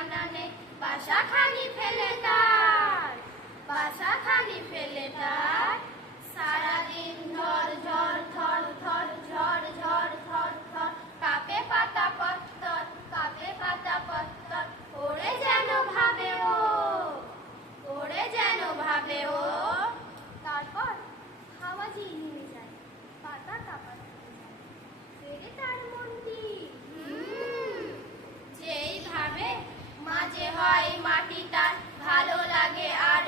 বাগানে বাসা খালি ফেলে দাও। তাই মাটি তার ভালো লাগে আর